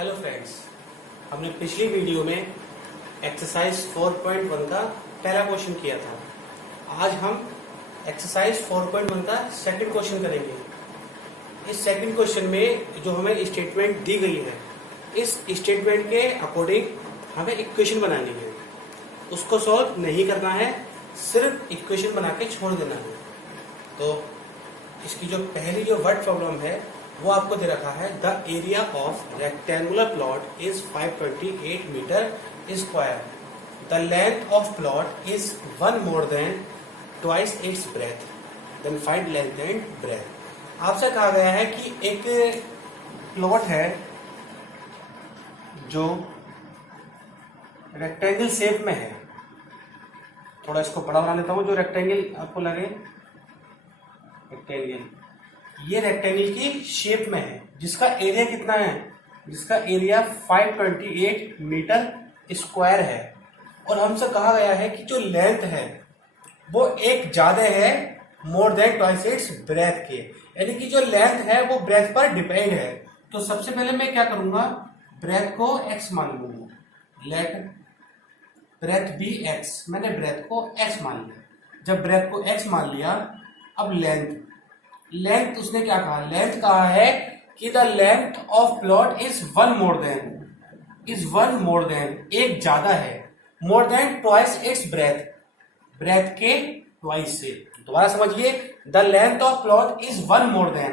Hello friends, हमने पिछली video में एक्सरसाइज 4.1 का पहला क्वेश्चन किया था। आज हम एक्सरसाइज 4.1 का सेकंड क्वेश्चन करेंगे। इस सेकंड क्वेश्चन में जो हमें स्टेटमेंट दी गई है, इस स्टेटमेंट के अकॉर्डिंग हमें इक्वेशन बनानी है। उसको सॉल्व नहीं करना है, सिर्फ इक्वेशन बना के छोड़ देना है। तो इसकी जो पहली वर्ड प्रॉब्लम है वो आपको दे रखा है। The area of rectangular plot is 528 metre square. The length of plot is 1 more than twice its breadth. Then find length and breadth. आपसे कहा गया है कि एक प्लॉट है जो रेक्टेंगल शेप में है। थोड़ा इसको बड़ा बना लेता हूं जो रेक्टेंगल आपको लगे। रेक्टेंगल, ये रेक्टेंगल की शेप में है, जिसका एरिया कितना है, जिसका एरिया 528 मीटर स्क्वायर है। और हमसे कहा गया है कि जो लेंथ है वो एक ज्यादा है more than twice its breadth के, यानी कि जो लेंथ है वो ब्रेथ पर डिपेंड है। तो सबसे पहले मैं क्या करूंगा, ब्रेथ को x मान लूंगा। लेट ब्रेथ बी x, मैंने ब्रेथ को x मान लिया। जब ब्रेथ को x मान लिया, अब लेंथ उसने क्या कहा, लेंथ कहा है कि the length of plot is 1 more than, एक ज्यादा है, more than twice its breadth के ट्वाइस से। दोबारा समझिए, the length of plot is 1 more than,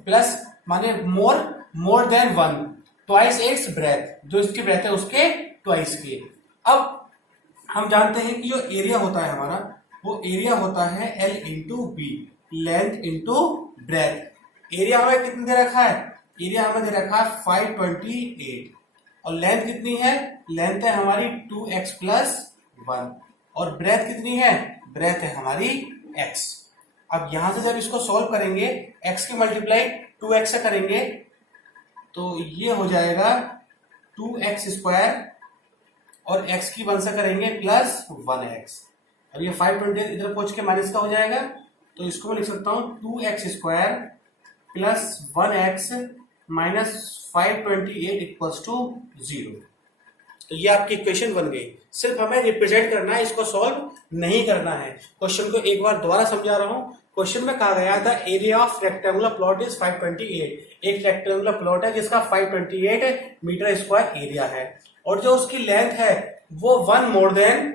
plus माने more than 1, twice its breadth, जो इसकी ब्रेथ है उसके ट्वाइस के। अब हम जानते हैं कि जो एरिया होता है हमारा, वो एरिया होता है L इंटू बी, लेंथ इंटू ब्रेथ। एरिया हमें कितने दे रखा है, एरिया हमें दे रखा है 528, और लेंथ कितनी है, लेंथ है हमारी 2x प्लस 1, और ब्रेथ कितनी है, ब्रेथ है हमारी x। अब यहां से जब इसको सॉल्व करेंगे, x की मल्टीप्लाई 2x से करेंगे तो ये हो जाएगा 2x स्क्वायर, और x की 1 से करेंगे प्लस 1x। अब ये 528 इधर पहुंच के माइनस का हो जाएगा, तो इसको मैं लिख सकता हूं 2x square plus 1x minus 528 equals to 0। तो ये आपकी इक्वेशन बन गई। सिर्फ हमें रिप्रेजेंट करना है, इसको सॉल्व नहीं करना है। क्वेश्चन को एक बार दोबारा समझा रहा हूं। क्वेश्चन में कहा गया था area of rectangular plot is 528। एक रेक्टेंगुलर प्लॉट है जिसका 528 मीटर स्क्वायर एरिया है, और जो उसकी लेंथ है वो 1 more than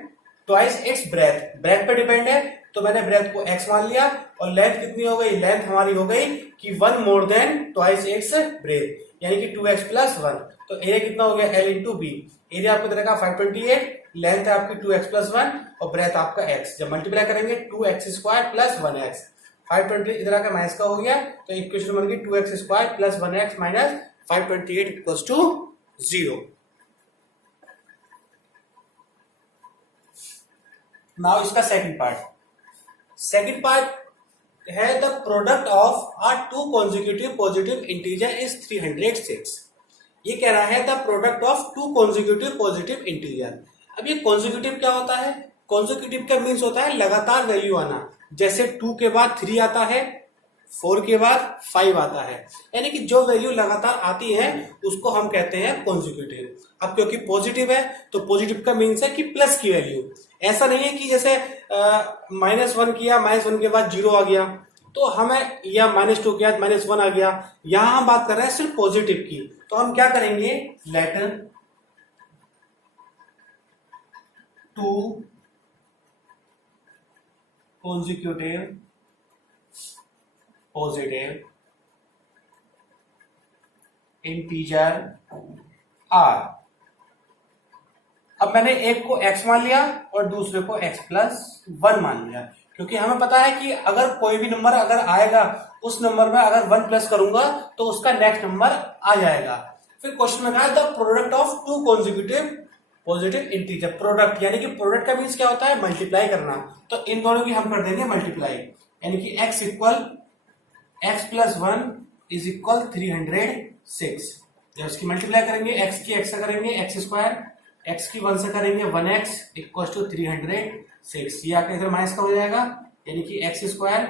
twice its breadth पे डिपेंड है। तो मैंने ब्रेथ को x मान लिया, और लेंथ कितनी हो गई, लेंथ हमारी हो गई कि 1 more than twice its breadth, यानी कि 2x प्लस 1। तो एरिया कितना हो गया, L इंटू बी। एरिया आपको देगा 528, लेंथ है आपकी 2x प्लस 1, और ब्रेथ आपका x। जब मल्टीप्लाई करेंगे 2x स्क्वायर प्लस 1x, 528 इधर आकर माइनस का हो गया, तो इक्वेशन बन गई 2x square plus 1x minus 528 equals to 0। Now इसका सेकंड पार्ट है the product of uh 2 consecutive positive integer is 306। ये कह रहा है the product of 2 consecutive positive integer. अब ये कॉन्जिक्यूटिव क्या होता है, कॉन्जिक्यूटिव का मीन्स होता है लगातार वैल्यू आना। जैसे 2 के बाद 3 आता है, 4 के बाद 5 आता है, यानी कि जो वैल्यू लगातार आती है उसको हम कहते हैं कॉन्जिक्यूटिव। अब क्योंकि पॉजिटिव है तो पॉजिटिव का मीन्स है कि प्लस की वैल्यू। ऐसा नहीं है कि जैसे -1 किया, -1 के बाद 0 आ गया तो हमें, या -2 किया -1 आ गया। यहां हम बात कर रहे हैं सिर्फ पॉजिटिव की। तो हम क्या करेंगे, let the 2 consecutive positive integer are. अब मैंने एक को x मान लिया और दूसरे को x प्लस 1 मान लिया, क्योंकि हमें पता है कि अगर कोई भी नंबर अगर आएगा, उस नंबर में अगर 1 प्लस करूंगा तो उसका नेक्स्ट नंबर आ जाएगा। फिर क्वेश्चन में कहा the product of 2 consecutive positive integer. Product यानी कि प्रोडक्ट का मीन्स क्या होता है, मल्टीप्लाई करना। तो इन दोनों की हम कर देंगे मल्टीप्लाई, यानी कि x equal x plus 1 is equal 306। जब इसकी मल्टीप्लाई करेंगे, x की x से करेंगे x स्क्वायर, x की 1 से करेंगे 1x इक्वल टू 306। ये आकर इधर माइनस का हो जाएगा, यानी कि x square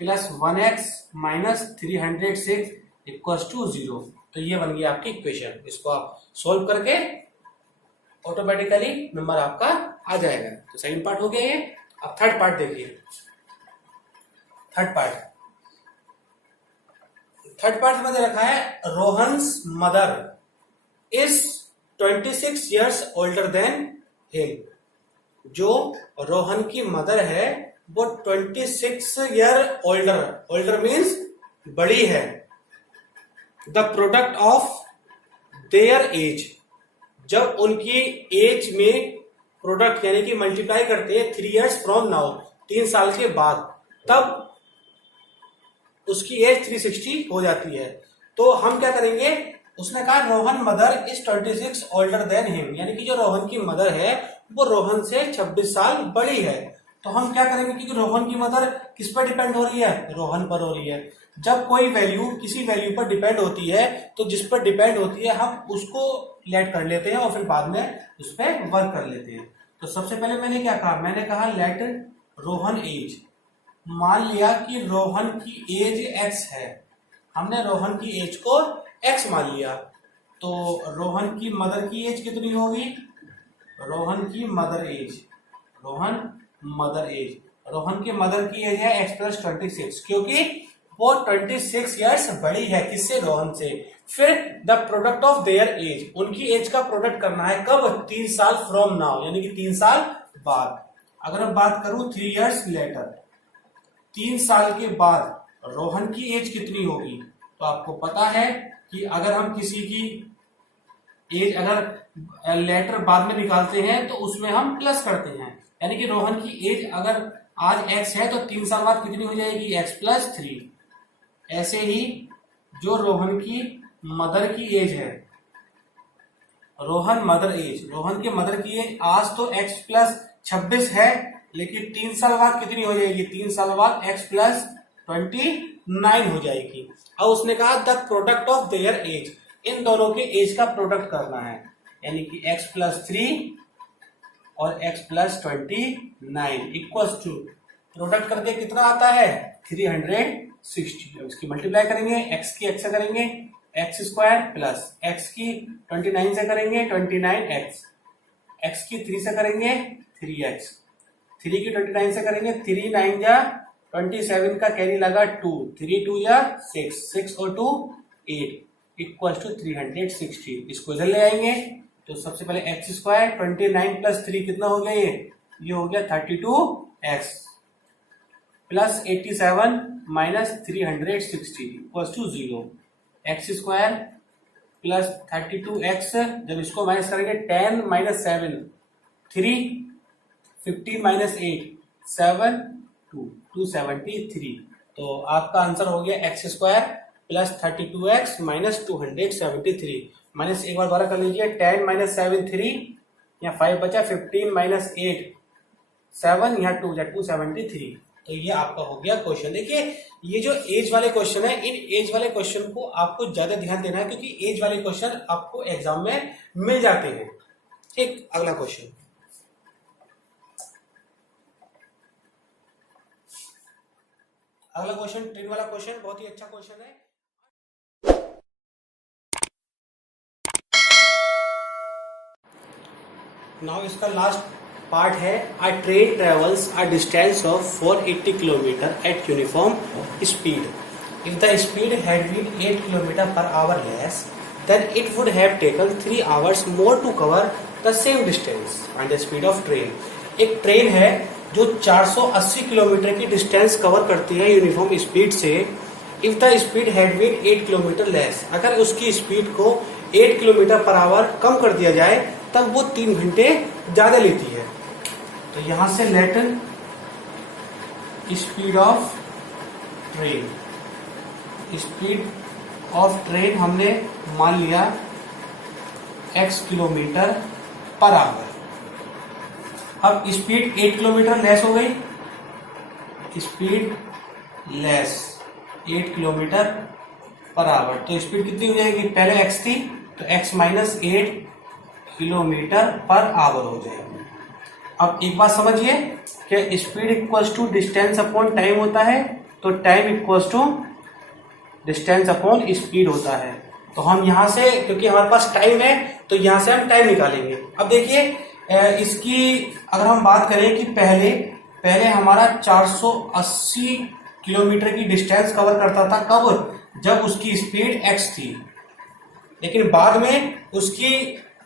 plus 1x minus 306 equal to 0। तो ये बन गया आपकी इक्वेशन। इसको आप सोल्व करके ऑटोमेटिकली नंबर आपका आ जाएगा। तो सेकंड पार्ट हो गया ये। अब थर्ड पार्ट देखिए। थर्ड पार्ट में दे रखा है Rohan's mother is 26 years older than him। जो रोहन की मदर है वो 26 year ओल्डर मीन्स बड़ी है। The product of their age, जब उनकी एज में प्रोडक्ट यानी कि मल्टीप्लाई करते हैं 3 years फ्रॉम नाउ, 3 साल के बाद, तब उसकी एज 360 हो जाती है। तो हम क्या करेंगे, उसने कहा Rohan mother is 26 older than him, यानी कि जो रोहन की मदर है वो रोहन से 26 साल बड़ी है। तो हम क्या करेंगे, क्योंकि रोहन की मदर किस पर डिपेंड हो रही है, रोहन पर हो रही है। जब कोई वैल्यू किसी वैल्यू पर डिपेंड होती है तो जिस पर डिपेंड होती है हम उसको लेट कर लेते हैं और फिर बाद में उस पर वर्क कर लेते हैं। तो सबसे पहले मैंने क्या कहा, मैंने कहा लेट रोहन एज। मान लिया कि रोहन की एज x है, हमने रोहन की एज को x मान लिया। तो रोहन की मदर की एज कितनी होगी, रोहन की मदर एज की एज है x + 26, क्योंकि वो 26 years बड़ी है किससे, रोहन से। फिर the product of their age, उनकी एज का प्रोडक्ट करना है कब, 3 साल फ्रॉम नाउ, यानी कि 3 साल बाद। अगर मैं बात करूं 3 years लेटर, 3 साल के बाद रोहन की एज कितनी होगी, तो आपको पता है कि अगर हम किसी की एज अगर लेटर बाद में निकालते हैं तो उसमें हम प्लस करते हैं, यानी कि रोहन की एज अगर आज x है तो 3 साल बाद कितनी हो जाएगी, x + 3। ऐसे ही जो रोहन की मदर की एज है, रोहन की मदर की एज आज तो x + 26 है, लेकिन 3 साल बाद कितनी हो जाएगी, 3 साल बाद x + 29 हो जाएगी। अब उसने कहा the product of their age, इन दोनों के एज का प्रोडक्ट करना है, यानी कि x + 3 और x + 29 इक्वल्स टू, प्रोडक्ट करके कितना आता है 360। इसकी मल्टीप्लाई करेंगे, x की x से करेंगे x² प्लस x की 29 से करेंगे 29x, x की 3 से करेंगे 3x, 3 की 29 से करेंगे 3 9 जा 27 का कैरी लगा 2, 3 2 जा 6, 6 और 2 8 इक्वल टू 360। इसको इधर ले आएंगे तो सबसे पहले x² 29 + 3 कितना हो गया, ये हो गया 32x plus 87 minus 360 equal to 0। x² plus 32x, जब इसको माइनस करेंगे 10 - 7 3, 15 - 8 7 2 273। तो आपका आंसर हो गया x² plus 32x minus 273। Minus एक बार द्वारा कर लीजिए, 10 - 7 3, यहाँ 5 बचा, 15 - 8 7, यहाँ 2 273। तो ये आपका हो गया क्वेश्चन। देखिए ये जो एज वाले क्वेश्चन है, इन एज वाले क्वेश्चन को आपको ज्यादा ध्यान देना है, क्योंकि एज वाले क्वेश्चन आपको एग्जाम में मिल जाते हैं। ठीक, अगला क्वेश्चन, ट्रेन वाला क्वेश्चन बहुत ही अच्छा क्वेश्चन है। नाउ इसका लास्ट पार्ट है, a train travels a distance of 480 kilometre at uniform speed. If the speed had been 8 km/h less, then it would have taken 3 hours more to cover the same distance. Find the speed of train. एक train है जो 480 kilometre की distance cover करती है uniform speed से। If the speed had been 8 km less, अगर उसकी speed को 8 km/h कम कर दिया जाए तब वो 3 घंटे ज्यादा लेती है। तो यहां से लेट स्पीड ऑफ ट्रेन हमने मान लिया x km/h। अब स्पीड 8 km लेस हो गई, स्पीड लेस 8 km/h, तो स्पीड कितनी हो जाएगी, पहले x थी तो x - 8 km/h हो जाएगी। अब एक बात समझिए कि speed equals to distance upon time होता है, तो time equals to distance upon speed होता है। तो हम यहाँ से, क्योंकि हमारे पास टाइम है तो यहाँ से हम टाइम निकालेंगे। अब देखिए इसकी अगर हम बात करें कि पहले हमारा 480 किलोमीटर की डिस्टेंस कवर करता था, कब? जब उसकी स्पीड x थी, लेकिन बाद में उसकी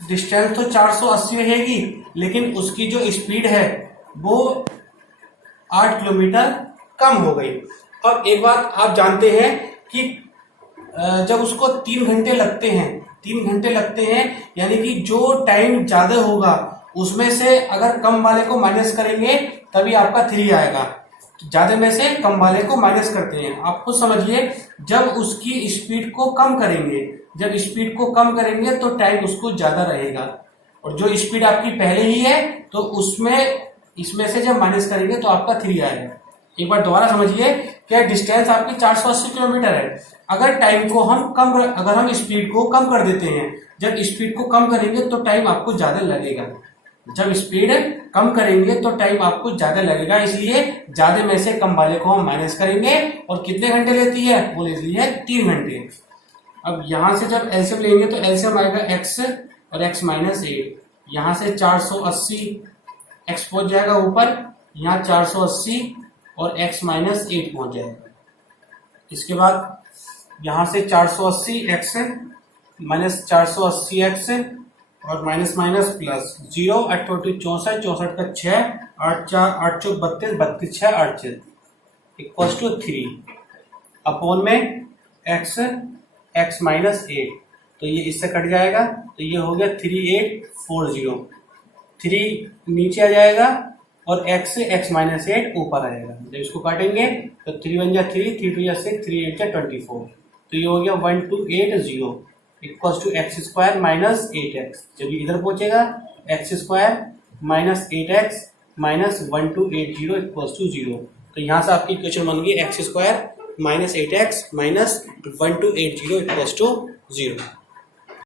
डिस्टेंस तो 480 रहेगी, लेकिन उसकी जो स्पीड है वो 8 किलोमीटर कम हो गई। अब एक बात आप जानते हैं कि जब उसको 3 घंटे लगते हैं, यानी कि जो टाइम ज्यादा होगा उसमें से अगर कम वाले को माइनस करेंगे तभी आपका 3 आएगा। ज्यादा में से कम वाले को माइनस करते हैं। आप खुद समझिए, जब उसकी स्पीड को कम करेंगे तो टाइम उसको ज्यादा रहेगा, और जो स्पीड आपकी पहले ही है तो इसमें से जब माइनस करेंगे तो आपका 3 आएगा। एक बार दोबारा समझिए, क्या डिस्टेंस आपकी 480 किलोमीटर है। अगर हम स्पीड को कम कर देते हैं, जब स्पीड को कम करेंगे तो टाइम आपको ज्यादा लगेगा। इसलिए ज्यादा में से कम वाले को हम माइनस करेंगे। और कितने घंटे लेती है? वो लेती है 3 घंटे। अब यहां से जब एलसीएम लेंगे तो एलसीएम आएगा x और x माइनस 8। यहाँ से 480 x पहुंच जाएगा ऊपर, यहाँ 480 और x माइनस 8 पहुंच जाएगा। इसके बाद यहाँ से 480 x माइनस 480 x और माइनस माइनस प्लस 0 8 64 64 का 6 8 4 8 चौक 32 32 6 8 6 इक्वल्स टू 3 अपॉन में x माइनस 8। तो ये इससे कट जाएगा, तो ये हो गया 3840। 3 नीचे आ जाएगा और x माइनस 8 ऊपर आएगा। जब इसको काटेंगे तो 3 1 जा 3 3 2 जा 6 3 8 जा 24। तो ये हो गया 1280 equals to x square minus 8x। जब ये इधर पहुंचेगा x square minus 8x minus 1280 equals to 0। तो यहाँ से आपकी इक्वेशन बन गई x square minus 8x minus 1280 equals to 0।